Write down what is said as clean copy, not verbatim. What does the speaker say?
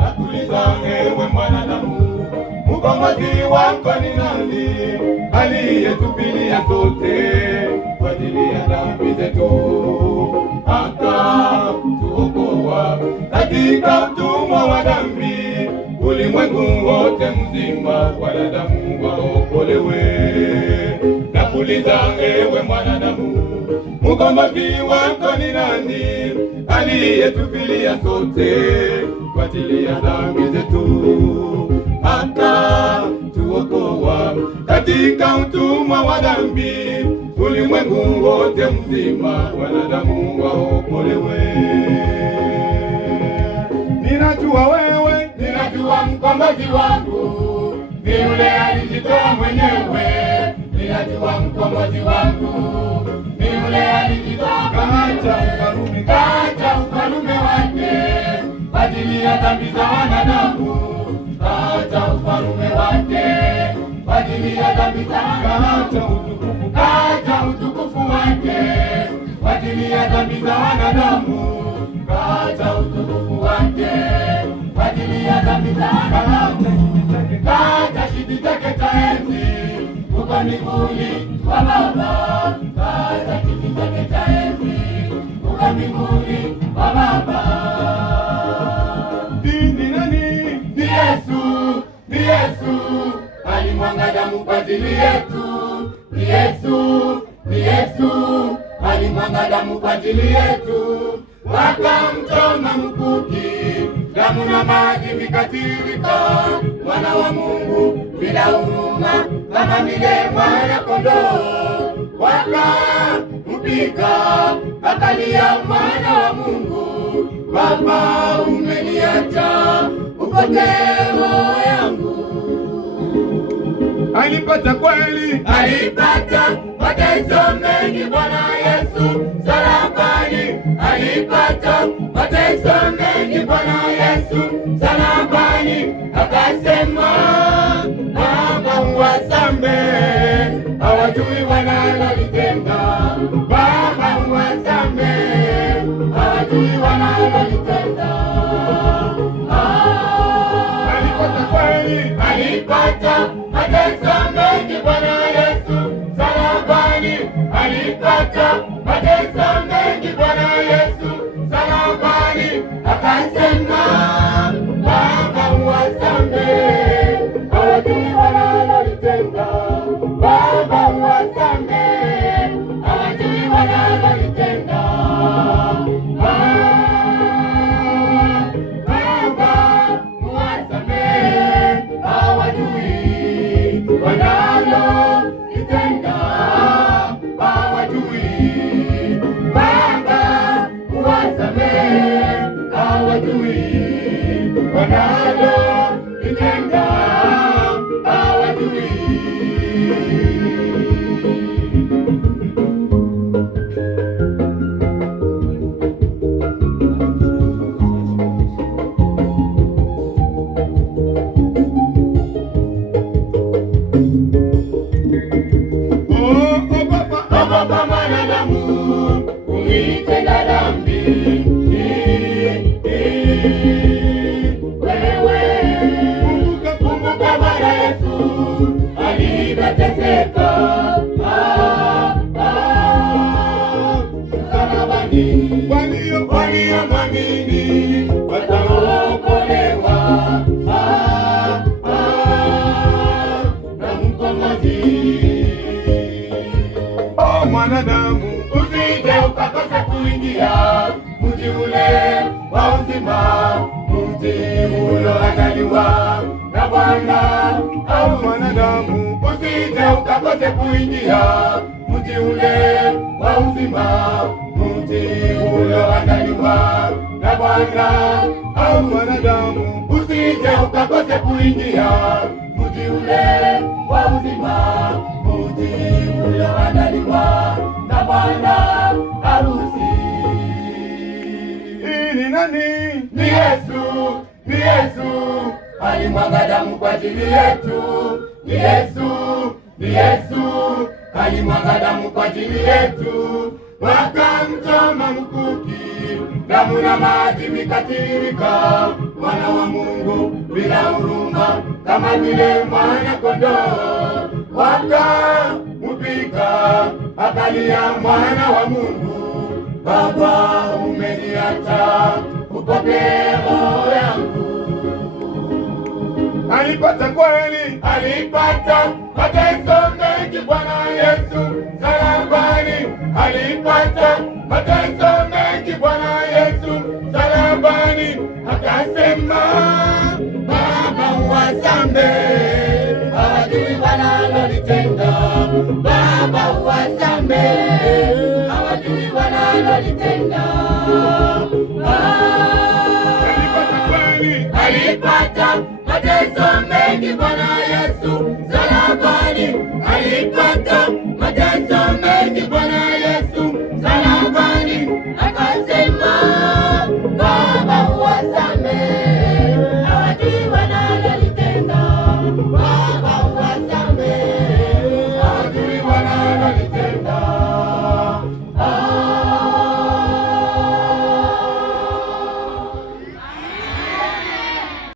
Nakuuliza ewe mwanadamu, mkombozi wako ni nani? Aliyetufilia sote kwa ajili ya dhambi zetu, akatuokoa katika utumwa wa dhambi. Ulimwengu wote mzima wanadamu waokolewe. Nakuuliza ewe mwanadamu, mkombozi wako ni nani? Aliyetufilia sote kwa ajili ya dhambi zetu, akatuokoa katika utumwa wa dhambi. Ulimwengu wote mzima wanadamu waokolewe. Ninajua wewe, ninajua mkombozi wangu ni yule alijitoa mwenyewe. Ninajua mkombozi wangu ni yule alijitoa mwenyewe, kaacha ufalume wake kwa ajili ya dhambi za wanadamu, kaacha ufalume wake kwa ajili ya dhambi za wanadamu, kaacha utukufu wake kwa ajili ya dhambi za wanadamu, kaacha utukufu wake kwa ajili ya dhambi za wanadamu, kaacha kiti chake cha enzi huko mbinguni kwa Baba, kaacha kiti chake cha enzi huko mbinguni kwa Baba. Ni nani? Ni Yesu, ni Yesu alimwaga damu kwa ajili yetu. Ni Yesu, ni Yesu alimwaga damu kwa ajili yetu, wakamchoma mkuki, damu na maji vikatiririka. Mwana wa Mungu bila huruma, kama vile mwana kondoo, wakampika akalia, mwana wa Mungu, Baba umeniacha, upokee roho yangu. Alipata kweli, alipata mateso mengi Bwana Yesu msalabani, alipata mateso mengi Bwana Yesu msalabani, akasema Baba uwasamehe, hawajui wanalolitenda. Baba uwasamehe, hawajui wanalolitenda. Alipata kweli, alipata mateso mengi Bwana Yesu msalabani, alipata mateso mengi Bwana Yesu msalabani, akasema Baba uwasamehe, hawajui wanalolitenda. Baba uwasamehe, hawajui wanalolitenda. Baba mwanadamu umetenda dhambi, wewe kumbuka Bwana Yesu alivyoteseka msalabani. Waliomwamini wataokolewa na mkombozi. Mwanadamu usije ukakosa kuingia mji ule wa uzima, mji ulioandaliwa na Bwana. Au mwanadamu usije ukakose kuingia mji ule wa uzima, mji ulioandaliwa na Bwana. Au mwanadamu usije ukakose kuingia mji ule wa uzima, mji ulioandaliwa na bwana harusi. Ni nani? Ni Yesu, ni Yesu alimwaga damu kwa ajili yetu. Ni Yesu, ni Yesu alimwaga damu kwa ajili yetu, wakamchoma mkuki, damu na maji vikatirika. Mwana wa Mungu bila huruma, kama vile mwana kondoo, wakamupika akalia. Mwana wa Mungu, Baba umeniacha, upokee roho yangu. Alipata kweli, alipata mateso mengi Bwana Yesu salabani. Alipata mateso mengi Bwana Yesu salabani. Akasema, Baba uwasamehe, hawajui wanalolitenda. Baba uwasamehe, hawajui wanalolitenda. Alipata mateso mengi Bwana Yesu salabani. Alipata mateso mengi.